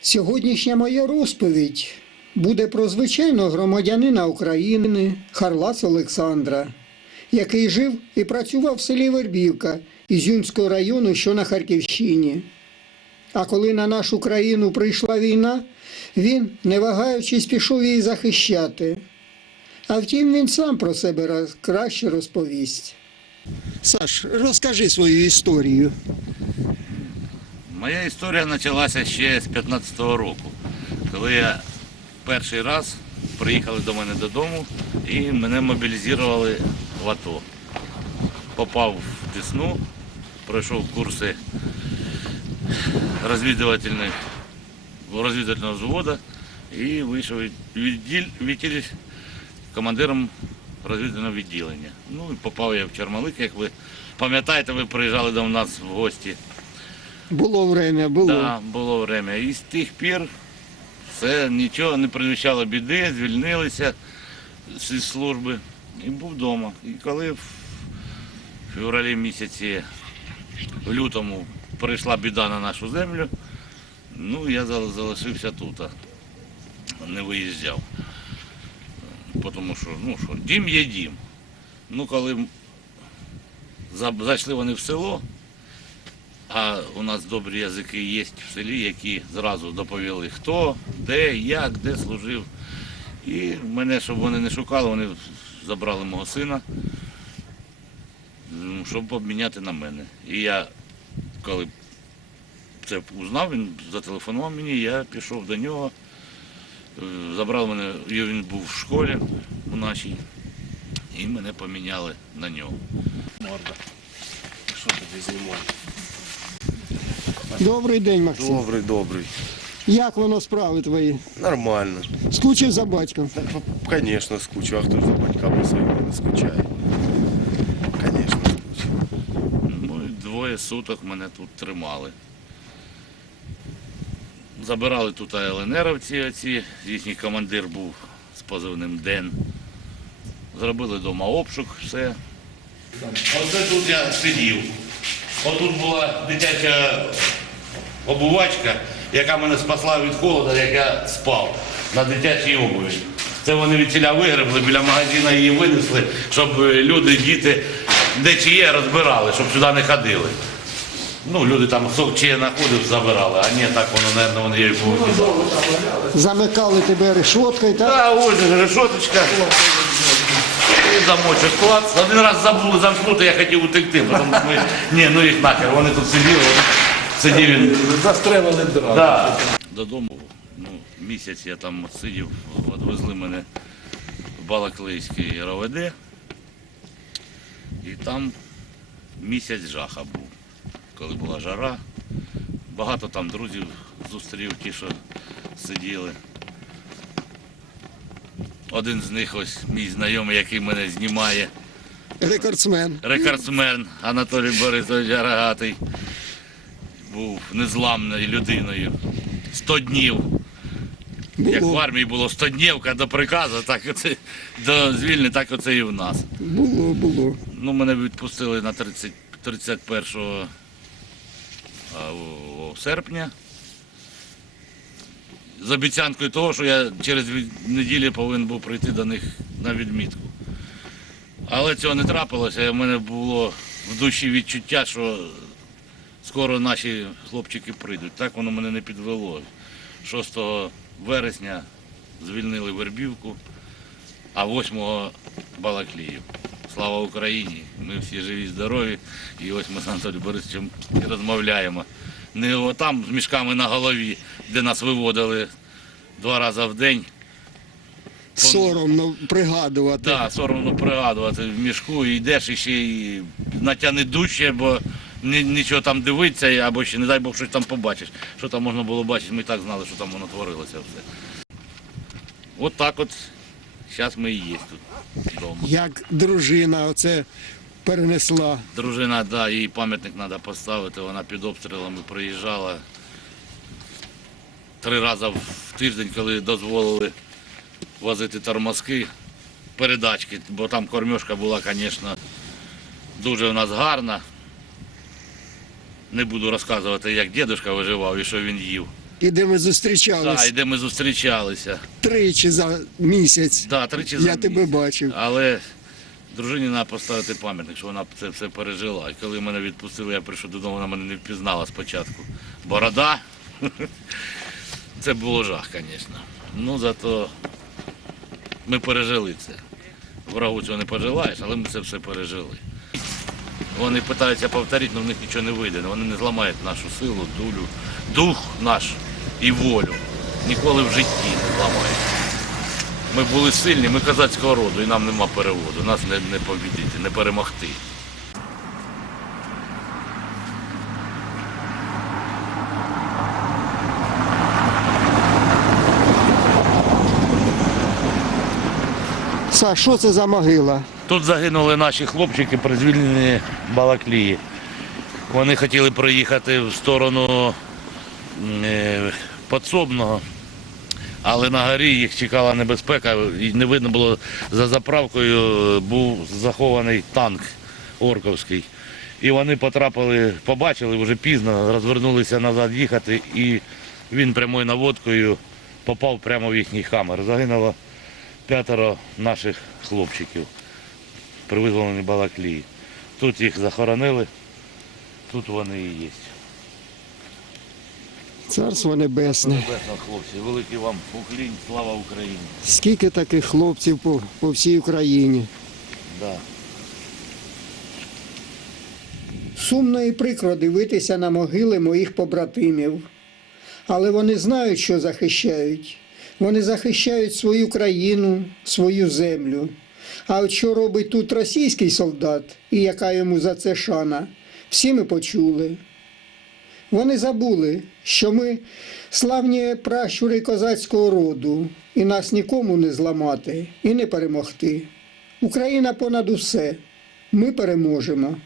Сьогоднішня моя розповідь буде про звичайного громадянина України Харлас Олександра, який жив і працював в селі Вербівка Ізюмського району, що на Харківщині. А коли на нашу країну прийшла війна, він, не вагаючись, пішов її захищати. А втім, він сам про себе краще розповість. Саш, розкажи свою історію. Моя історія почалася ще з 15-го року, коли я перший раз приїхали до мене додому і мене мобілізували в АТО. Попав в Десну, пройшов курси розвідувального взводу і вийшов від- відділ, відділ командиром розвідувального відділення. Ну і попав я в Чермалик, як ви пам'ятаєте, ви приїжджали до нас в гості. Було время, було. Так, було время. І з тих пір все нічого не предвіщало біди, звільнилися зі служби і був вдома. І коли в февралі місяці, в лютому прийшла біда на нашу землю, ну я залишився тут, не виїжджав. Тому що, ну що, дім є дім. Ну, коли зайшли вони в село, а у нас добрі язики є в селі, які зразу доповіли, хто, де, як, де служив. І мене, щоб вони не шукали, вони забрали мого сина, щоб обміняти на мене. І я, коли це узнав, він зателефонував мені, я пішов до нього, е, забрав мене, він був в школі у нашій, і мене поміняли на нього. Морда. Що тобі знімати? Добрий день, Максим. Добрий, добрий. Як воно справи твої? Нормально. Скучив за батьком. Так, звісно, скучу. А хто ж за батьками своїми не скучає? Звісно, скучу. Ну і двоє суток мене тут тримали. Забирали тут ЛНРовці оці, їхній командир був з позивним Ден. Зробили вдома обшук, все. Оце тут я сидів. Отут була дитяча обувачка, яка мене спасла від холоду, як я спав на дитячій обуві. Це вони від ціля вигребли, біля магазину її винесли, щоб е, люди, діти, де чи є, розбирали, щоб сюди не ходили. Ну, люди там сок чи я знаходив, забирали, а ні, так воно, мабуть, вони її повикидали. Замикали тебе решоткою, так? Та ось же решоточка. І замочок клац. Один раз забули замкнути, я хотів утекти, тому ми, ні, ну їх нахер, вони тут сиділи, от сидів він. Застрелили драк. Да. Додому ну, місяць я там сидів, відвезли мене в Балаклейський РОВД. І там місяць жаха був, коли була жара. Багато там друзів зустрів, ті, що сиділи. Один з них ось мій знайомий, який мене знімає, Рекордсмен. рекордсмен Анатолій Борисович Арагатий. Був незламною людиною. 100 днів. Як в армії було 100 днів до приказу, так оце до звільнення, так оце і в нас. було, було. Ну, мене відпустили на 30, 31 серпня. З обіцянкою того, що я через неділю повинен був прийти до них на відмітку. Але цього не трапилося, і в мене було в душі відчуття, що скоро наші хлопчики прийдуть. Так воно мене не підвело. 6 вересня звільнили Вербівку, а 8 Балаклію. Слава Україні! Ми всі живі, здорові. І ось ми з Анатолієм Борисовичем і розмовляємо. Не отам з мішками на голові, де нас виводили два рази в день. Соромно пригадувати. Так, соромно пригадувати в мішку, і йдеш і ще і натягни дужче, бо нічого там дивиться, або ще, не дай Бог, щось там побачиш. Що там можна було бачити, ми і так знали, що там воно творилося все. От так от, зараз ми і є тут вдома. Як дружина оце перенесла. Дружина, да, їй пам'ятник треба поставити, вона під обстрілами приїжджала. Три рази в тиждень, коли дозволили возити тормозки, передачки, бо там кормежка була, звісно, дуже у нас гарна. Не буду розказувати, як дідусь виживав і що він їв. І де ми Да, зустрічались і де ми зустрічалися. тричі за місяць. Да, тричі за Я тебе бачив. Але дружині треба поставити пам'ятник, що вона це все пережила. І коли мене відпустили, я прийшов додому, вона мене не впізнала спочатку. Борода. Це було жах, звісно. Ну зато ми пережили це. Врагу цього не пожелаєш, але ми це все пережили. Вони питаються повторити, але в них нічого не вийде. Вони не зламають нашу силу, дулю, дух наш і волю. Ніколи в житті не зламають. Ми були сильні, ми козацького роду, і нам нема переводу. Нас не, не побідити, не перемогти. Саш, що це за могила? Тут загинули наші хлопчики при звільненні Балаклії. Вони хотіли проїхати в сторону е, Подсобного, але на горі їх чекала небезпека, і не видно було за заправкою був захований танк орковський. І вони потрапили, побачили вже пізно, розвернулися назад їхати, і він прямою наводкою попав прямо в їхній хамер. Загинуло п'ятеро наших хлопчиків при визволенні Балаклії. Тут їх захоронили, тут вони і є. Царство небесне. Небесно, хлопці, великий вам уклінь, слава Україні. Скільки таких хлопців по, по всій Україні? Да. Сумно і прикро дивитися на могили моїх побратимів. Але вони знають, що захищають. Вони захищають свою країну, свою землю. А от що робить тут російський солдат і яка йому за це шана, всі ми почули. Вони забули, що ми славні пращури козацького роду, і нас нікому не зламати і не перемогти. Україна понад усе. Ми переможемо.